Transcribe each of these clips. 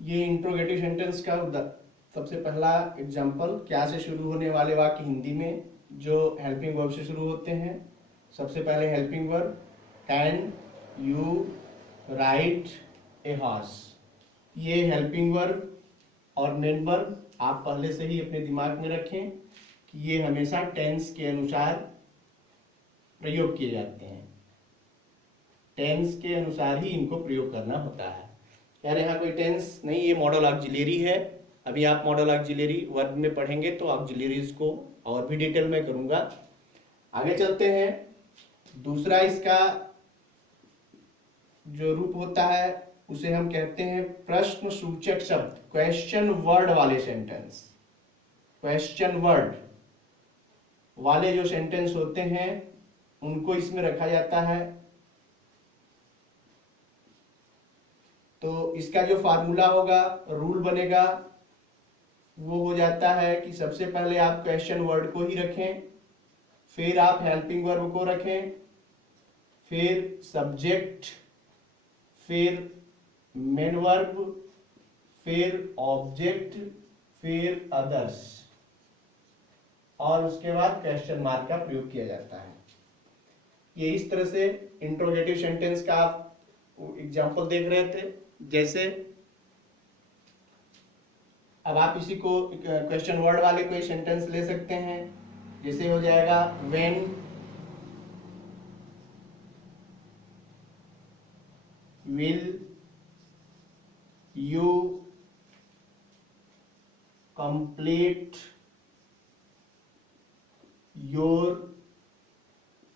ये interrogative sentence का सबसे पहला एग्जाम्पल क्या से शुरू होने वाले वाक्य हिंदी में जो हेल्पिंग वर्ब से शुरू होते हैं। सबसे पहले helping verb, can you right a horse. ये हेल्पिंग वर्ब और मेन वर्ब आप पहले से ही अपने दिमाग में रखें कि ये हमेशा टेंस के अनुसार प्रयोग किए जाते हैं। टेंस के अनुसार ही इनको प्रयोग करना होता है। यार यहाँ कोई टेंस नहीं, ये मॉडल ऑक्सिलरी है। अभी आप मॉडल ऑक्सिलरी वर्ब में पढ़ेंगे तो ऑक्सिलरीज को और भी डिटेल में करूंगा। आगे चलते हैं। दूसरा इसका जो रूप होता है उसे हम कहते हैं प्रश्न सूचक शब्द, क्वेश्चन वर्ड वाले सेंटेंस। क्वेश्चन वर्ड वाले जो सेंटेंस होते हैं उनको इसमें रखा जाता है। तो इसका जो फार्मूला होगा, रूल बनेगा, वो हो जाता है कि सबसे पहले आप क्वेश्चन वर्ड को ही रखें, फिर आप हेल्पिंग वर्ब को रखें, फिर सब्जेक्ट, फिर मेन वर्ब, फिर ऑब्जेक्ट, फिर अदर्स, और उसके बाद क्वेश्चन मार्क का प्रयोग किया जाता है। ये इस तरह से इंट्रोगेटिव सेंटेंस का आप एग्जाम्पल देख रहे थे। जैसे अब आप इसी को क्वेश्चन वर्ड वाले कोई सेंटेंस ले सकते हैं। जैसे हो जाएगा when will you complete your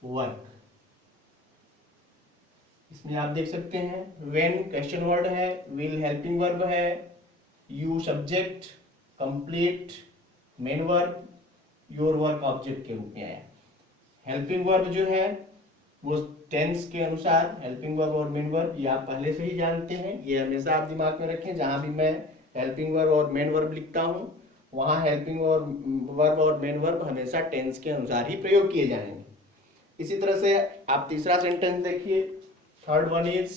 work. इसमें आप देख सकते हैं व्हेन क्वेश्चन वर्ड है, विल हेल्पिंग वर्ब है, you subject, complete main verb, your work object के रूप में आया। हेल्पिंग वर्ब जो है वो टेंस के अनुसार, हेल्पिंग वर्ब और मेन वर्ब ये आप पहले से ही जानते हैं, ये हमेशा आप दिमाग में रखें। जहां भी मैं हेल्पिंग वर्ब और मेन वर्ब लिखता हूं वहां हेल्पिंग वर्ब और मेन वर्ब हमेशा टेंस के अनुसार ही प्रयोग किए जाएंगे। इसी तरह से आप तीसरा सेंटेंस देखिए। Third one is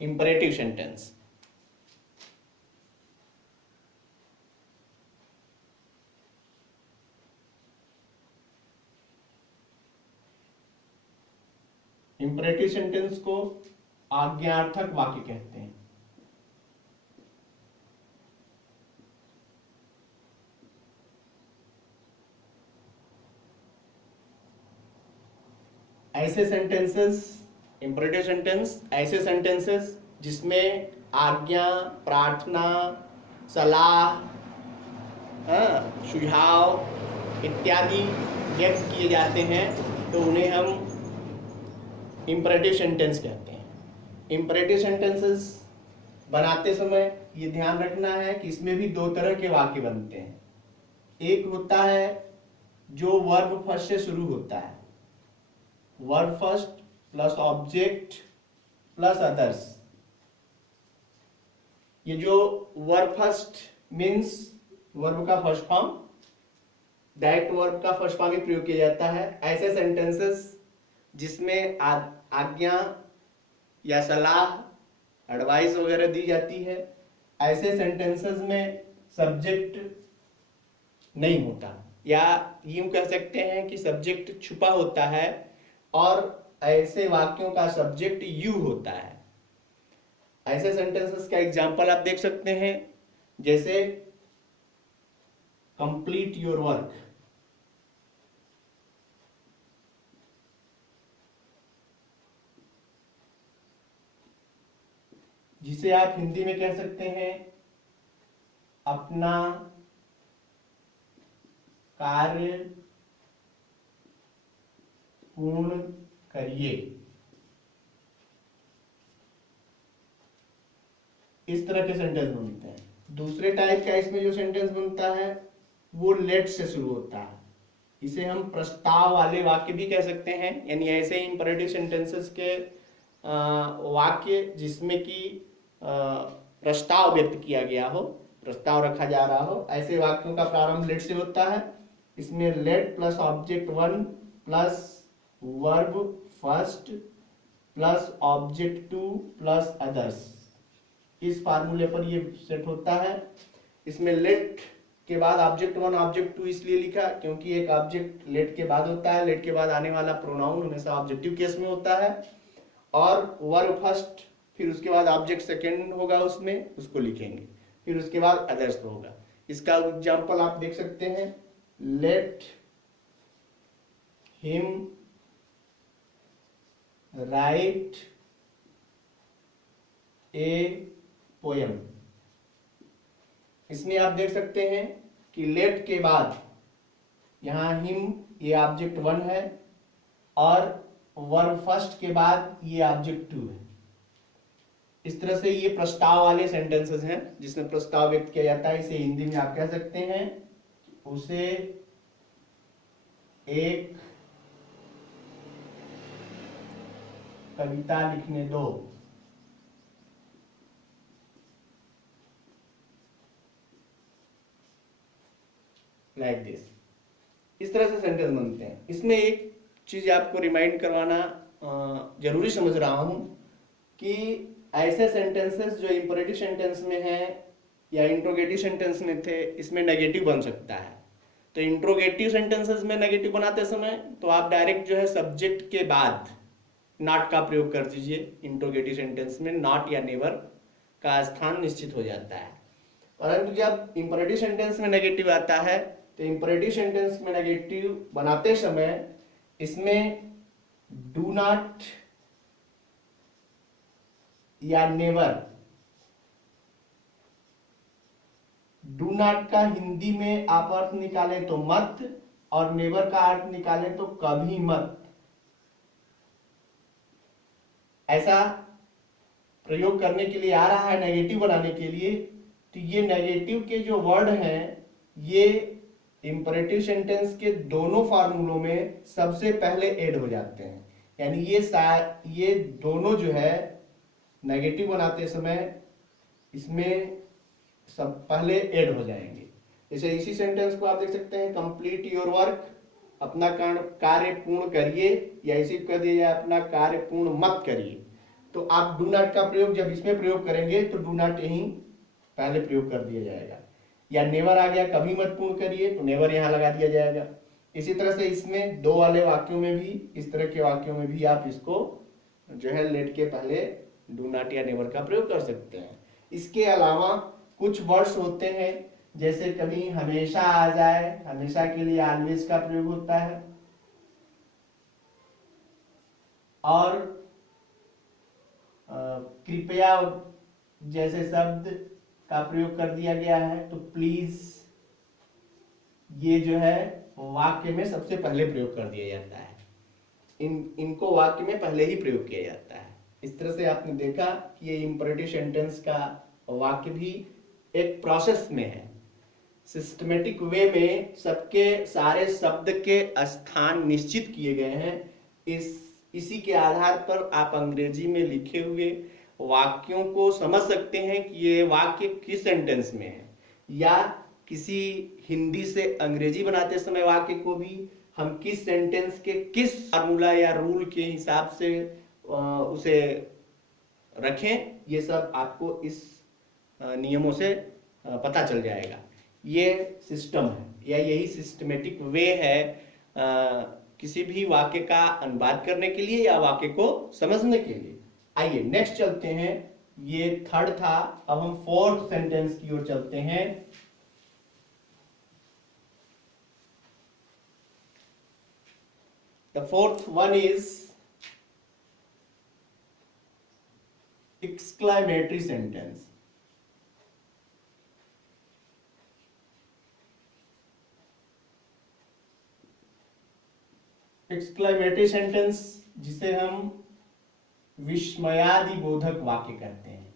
imperative sentence. Imperative sentence को आज्ञार्थक वाक्य कहते हैं। ऐसे सेंटेंसेस, इंपरेटिव सेंटेंस ऐसे सेंटेंसेस जिसमें आज्ञा, प्रार्थना, सलाह, सुझाव इत्यादि व्यक्त किए जाते हैं तो उन्हें हम इंपरेटिव सेंटेंस कहते हैं। इंपरेटिव सेंटेंसेस बनाते समय ये ध्यान रखना है कि इसमें भी दो तरह के वाक्य बनते हैं। एक होता है जो वर्ब फर्स्ट से शुरू होता है, verb first plus object plus others. ये जो वर्ब फर्स्ट मीन्स वर्ब का फर्स्ट फॉर्म, डायरेक्ट वर्ब का फर्स्ट फॉर्म ही प्रयोग किया जाता है। ऐसे सेंटेंसेस जिसमें आज्ञा या सलाह, एडवाइस वगैरह दी जाती है, ऐसे सेंटेंसेस में सब्जेक्ट नहीं होता, या यूं कह सकते हैं कि सब्जेक्ट छुपा होता है और ऐसे वाक्यों का सब्जेक्ट यू होता है। ऐसे सेंटेंसेस का एग्जांपल आप देख सकते हैं, जैसे कंप्लीट योर वर्क। जिसे आप हिंदी में कह सकते हैं अपना कार्य पूर्ण करिए। इस तरह के सेंटेंस बनते हैं। दूसरे टाइप का इसमें जो सेंटेंस बनता है वो लेट से शुरू होता है। इसे हम प्रस्ताव वाले वाक्य भी कह सकते हैं, यानी ऐसे इंपरेटिव सेंटेंसेस के वाक्य जिसमें कि प्रस्ताव व्यक्त किया गया हो, प्रस्ताव रखा जा रहा हो, ऐसे वाक्यों का प्रारंभ लेट से होता है। इसमें late plus object one plus verb first plus object two plus others, इस फार्मूले पर ये सेट होता है। इसमें लेट के बाद ऑब्जेक्ट वन ऑब्जेक्ट टू इसलिए लिखा क्योंकि एक ऑब्जेक्ट लेट के बाद होता है, लेट के बाद आने वाला प्रोनाउन हमेशा ऑब्जेक्टिव केस में होता है, और वर्ब फर्स्ट, फिर उसके बाद ऑब्जेक्ट सेकेंड होगा उसमें, उसको लिखेंगे, फिर उसके बाद अदर्स होगा। इसका एग्जांपल आप देख सकते हैं, लेट हिम राइट ए पोयम। इसमें आप देख सकते हैं कि लेट के बाद यहां हिम ये ऑब्जेक्ट वन है, और वर्ब फर्स्ट के बाद ये ऑब्जेक्ट टू है। इस तरह से ये प्रस्ताव वाले सेंटेंसेस हैं जिसमें प्रस्ताव व्यक्त किया जाता है। इसे हिंदी में आप कह सकते हैं, उसे एक कविता लिखने दो। लाइक दिस, इस तरह से सेंटेंस बनते हैं। इसमें एक चीज आपको रिमाइंड करवाना जरूरी समझ रहा हूं कि ऐसे सेंटेंसेस जो इंपरेटिव सेंटेंस में हैं या इंट्रोगेटिव सेंटेंस में थे, इसमें नेगेटिव बन सकता है। तो इंट्रोगेटिव सेंटेंसेस में नेगेटिव बनाते समय तो आप डायरेक्ट जो है सब्जेक्ट के बाद नॉट का प्रयोग कर दीजिए। इंट्रोगेटिव सेंटेंस में नॉट या नेवर का स्थान निश्चित हो जाता है। परंतु जब इंपरेटिव सेंटेंस में नेगेटिव आता है तो इंपरेटिव सेंटेंस में नेगेटिव बनाते समय इसमें डू नॉट या नेवर, डू नॉट का हिंदी में आप अर्थ निकालें तो मत, और नेवर का अर्थ निकालें तो कभी मत, ऐसा प्रयोग करने के लिए आ रहा है नेगेटिव बनाने के लिए। तो ये नेगेटिव के जो वर्ड हैं ये इंपरेटिव सेंटेंस के दोनों फार्मूलों में सबसे पहले ऐड हो जाते हैं। यानी ये दोनों जो है नेगेटिव बनाते समय इसमें सब पहले ऐड हो जाएंगे। जैसे इसी सेंटेंस को आप देख सकते हैं, कंप्लीट योर वर्क, अपना कार्य पूर्ण करिए, या इसी कह दिया जाए अपना कार्य पूर्ण मत करिए। तो आप डू नॉट का प्रयोग जब इसमें प्रयोग करेंगे तो डू नॉट यहीं पहले प्रयोग कर दिया जाएगा। या नेवर आ गया, कभी मत पूर्ण करिए, तो नेवर यहां लगा दिया जाएगा। इसी तरह से इसमें दो वाले वाक्यों में भी, इस तरह के वाक्यों में भी आप इसको जो है लेट के पहले डू नॉट या नेवर का प्रयोग कर सकते हैं। इसके अलावा कुछ वर्ड्स होते हैं, जैसे कभी हमेशा आ जाए, हमेशा के लिए ऑलवेज का प्रयोग होता है, और कृपया जैसे शब्द का प्रयोग कर दिया गया है। तो प्लीज ये जो है वाक्य में सबसे पहले प्रयोग कर दिया जाता है। इनको वाक्य में पहले ही प्रयोग किया जाता है। इस तरह से आपने देखा कि ये इंपरेटिव सेंटेंस का वाक्य भी एक प्रोसेस में है, सिस्टमेटिक वे में सबके सारे शब्द के स्थान निश्चित किए गए हैं। इसी के आधार पर आप अंग्रेजी में लिखे हुए वाक्यों को समझ सकते हैं कि ये वाक्य किस सेंटेंस में है, या किसी हिंदी से अंग्रेजी बनाते समय वाक्य को भी हम किस सेंटेंस के किस फार्मूला या रूल के हिसाब से उसे रखें, ये सब आपको इस नियमों से पता चल जाएगा। ये सिस्टम है या यही सिस्टमेटिक वे है किसी भी वाक्य का अनुवाद करने के लिए या वाक्य को समझने के लिए। आइए नेक्स्ट चलते हैं, ये थर्ड था, अब हम फोर्थ सेंटेंस की ओर चलते हैं। The fourth one is exclamatory sentence। Exclamatory sentence जिसे हम विस्मयादि बोधक वाक्य कहते हैं।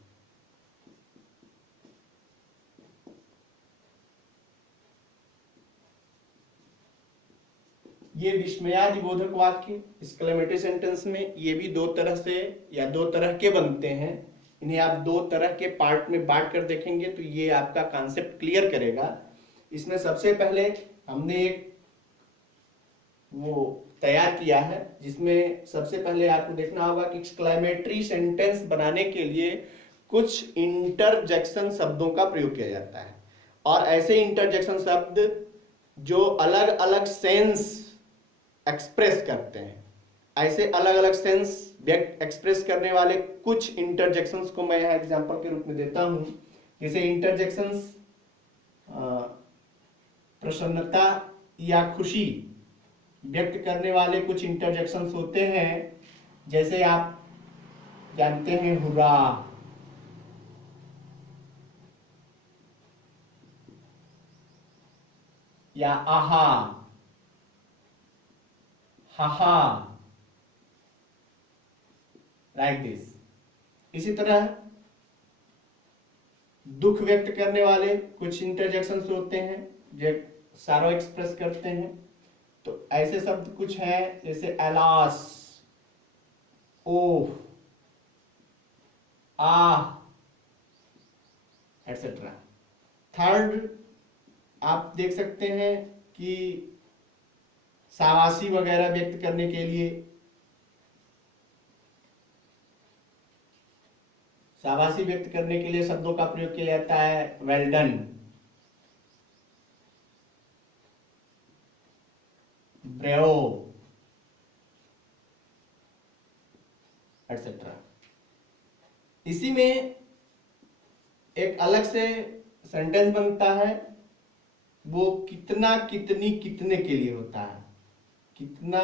ये विस्मयादि बोधक वाक्य एक्सक्लेमेटरी सेंटेंस में ये भी दो तरह से या दो तरह के बनते हैं। इन्हें आप दो तरह के पार्ट में बांट कर देखेंगे तो ये आपका कॉन्सेप्ट क्लियर करेगा। इसमें सबसे पहले हमने एक वो तैयार किया है, जिसमें सबसे पहले आपको देखना होगा कि एक्सक्लेमेटरी सेंटेंस बनाने के लिए कुछ इंटरजेक्शन शब्दों का प्रयोग किया जाता है, और ऐसे इंटरजेक्शन शब्द जो अलग अलग सेंस एक्सप्रेस करते हैं, ऐसे अलग अलग सेंस व्यक्त एक्सप्रेस करने वाले कुछ इंटरजेक्शंस को मैं यहाँ एग्जांपल के रूप में देता हूं। जैसे इंटरजेक्शंस प्रसन्नता या खुशी व्यक्त करने वाले कुछ इंटरजेक्शंस होते हैं, जैसे आप जानते हैं हुर्रा, या आहा, हाहा, लाइक दिस। इसी तरह दुख व्यक्त करने वाले कुछ इंटरजेक्शंस होते हैं जो सारो एक्सप्रेस करते हैं। तो ऐसे शब्द कुछ हैं जैसे एलास, ओह, आह, एटसेट्रा। थर्ड आप देख सकते हैं कि शाबाशी वगैरह व्यक्त करने के लिए, शाबाशी व्यक्त करने के लिए शब्दों का प्रयोग किया जाता है वेल डन, ब्रेवो, एटसेट्रा। इसी में एक अलग से सेंटेंस बनता है, वो कितना, कितनी, कितने के लिए होता है। कितना,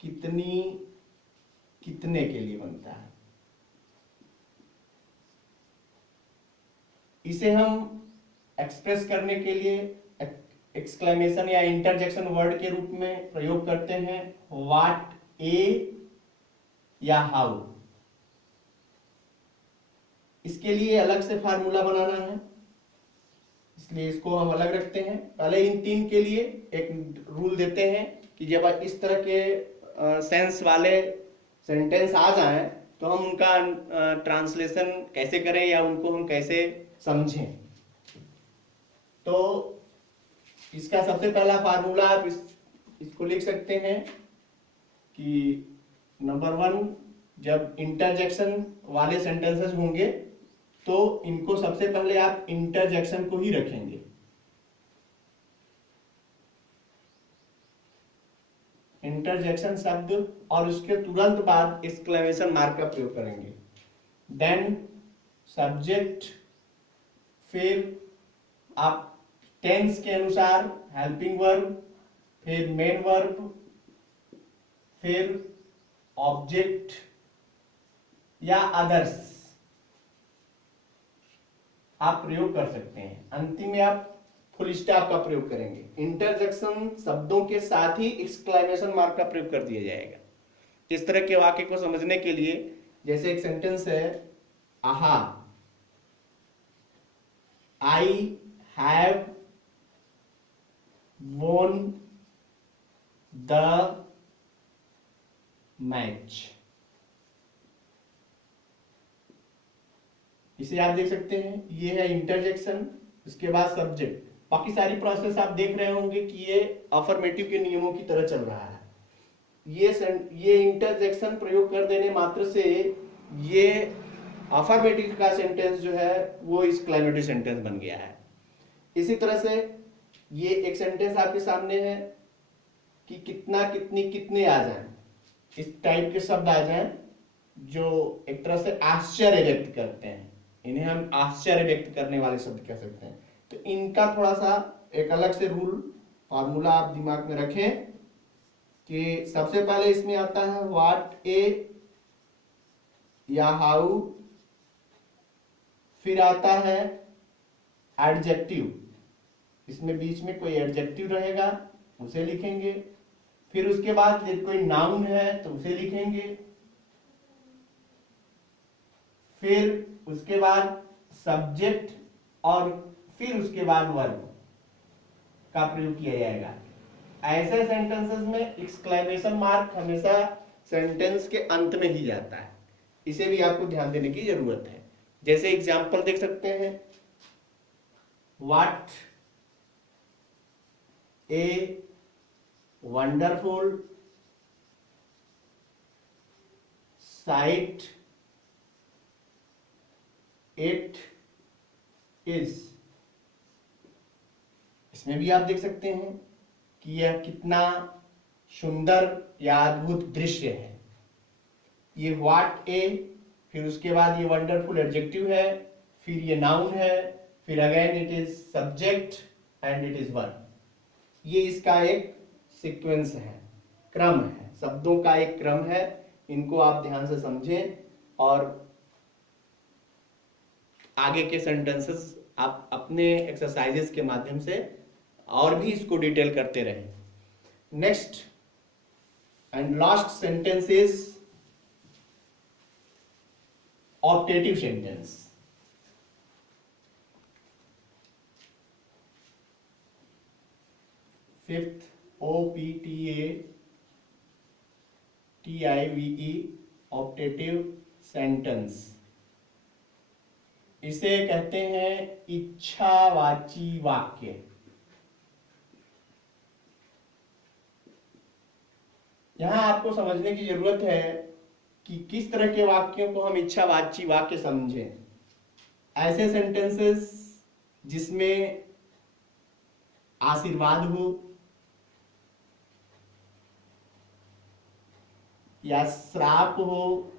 कितनी, कितने के लिए बनता है। इसे हम एक्सप्रेस करने के लिए एक्सक्लेमेशन या इंटरजेक्शन वर्ड के रूप में प्रयोग करते हैं, व्हाट, ए या हाउ। इसके लिए अलग से फार्मूला बनाना है, इसलिए इसको हम अलग रखते हैं। पहले इन तीन के लिए एक रूल देते हैं कि जब इस तरह के सेंस वाले सेंटेंस आ जाएं तो हम उनका ट्रांसलेशन कैसे करें या उनको हम कैसे समझें। तो इसका सबसे पहला फार्मूला आप इसको लिख सकते हैं कि नंबर 1, जब इंटरजेक्शन वाले सेंटेंसेस होंगे तो इनको सबसे पहले आप इंटरजेक्शन को ही रखेंगे। इंटरजेक्शन शब्द और उसके तुरंत बाद एक्सक्लेमेशन मार्क का प्रयोग करेंगे। देन सब्जेक्ट, फिर आप टेंस के अनुसार हेल्पिंग वर्ब, फिर मेन वर्ब, फिर ऑब्जेक्ट या अदर्स आप प्रयोग कर सकते हैं। अंतिम में आप फुल स्टॉप का प्रयोग करेंगे। इंटरजेक्शन शब्दों के साथ ही एक्सक्लेमेशन मार्क का प्रयोग कर दिया जाएगा। इस तरह के वाक्य को समझने के लिए, जैसे एक सेंटेंस है, आहा, I have won the match. इसे आप देख सकते हैं, ये है इंटरजेक्शन, उसके बाद सब्जेक्ट। बाकी सारी प्रोसेस आप देख रहे होंगे कि ये अफर्मेटिव के नियमों की तरह चल रहा है। ये इंटरजेक्शन प्रयोग कर देने मात्र से ये अफर्मेटिव का सेंटेंस जो है वो एक्सक्लेमेटरी सेंटेंस बन गया है। इसी तरह से ये एक सेंटेंस आपके सामने है कि कितना, कितनी, कितने आ जाएं, इस टाइप के शब्द आ जाएं जो एक तरह से आश्चर्य व्यक्त करते हैं, इन्हें हम आश्चर्य व्यक्त करने वाले शब्द कह सकते हैं। तो इनका थोड़ा सा एक अलग से रूल फॉर्मूला आप दिमाग में रखें कि सबसे पहले इसमें आता है व्हाट, ए या हाउ, फिर आता है एडजेक्टिव, इसमें बीच में कोई एडजेक्टिव रहेगा उसे लिखेंगे, फिर उसके बाद यदि कोई नाउन है तो उसे लिखेंगे, फिर उसके बाद सब्जेक्ट और फिर उसके बाद वर्ब का प्रयोग किया जाएगा। ऐसे सेंटेंसेस में एक्सक्लेमेशन मार्क हमेशा सेंटेंस के अंत में ही जाता है, इसे भी आपको ध्यान देने की जरूरत है। जैसे एग्जांपल देख सकते हैं, what a wonderful site it is. इसमें भी आप देख सकते हैं कि यह कितना सुंदर या अद्भुत दृश्य है। ये व्हाट ए, फिर उसके बाद ये वंडरफुल एडजेक्टिव है, फिर ये नाउन है, फिर again it is subject and it is verb. ये इसका एक सीक्वेंस है, क्रम है, शब्दों का एक क्रम है। इनको आप ध्यान से समझें और आगे के सेंटेंसेस आप अपने एक्सरसाइजेस के माध्यम से और भी इसको डिटेल करते रहें। Next and last sentence is optative sentence. Fifth OPTATIVE optative sentence. इसे कहते हैं इच्छावाची वाक्य। यहां आपको समझने की जरूरत है कि किस तरह के वाक्यों को हम इच्छावाची वाक्य समझें। ऐसे सेंटेंसेस जिसमें आशीर्वाद हो या श्राप हो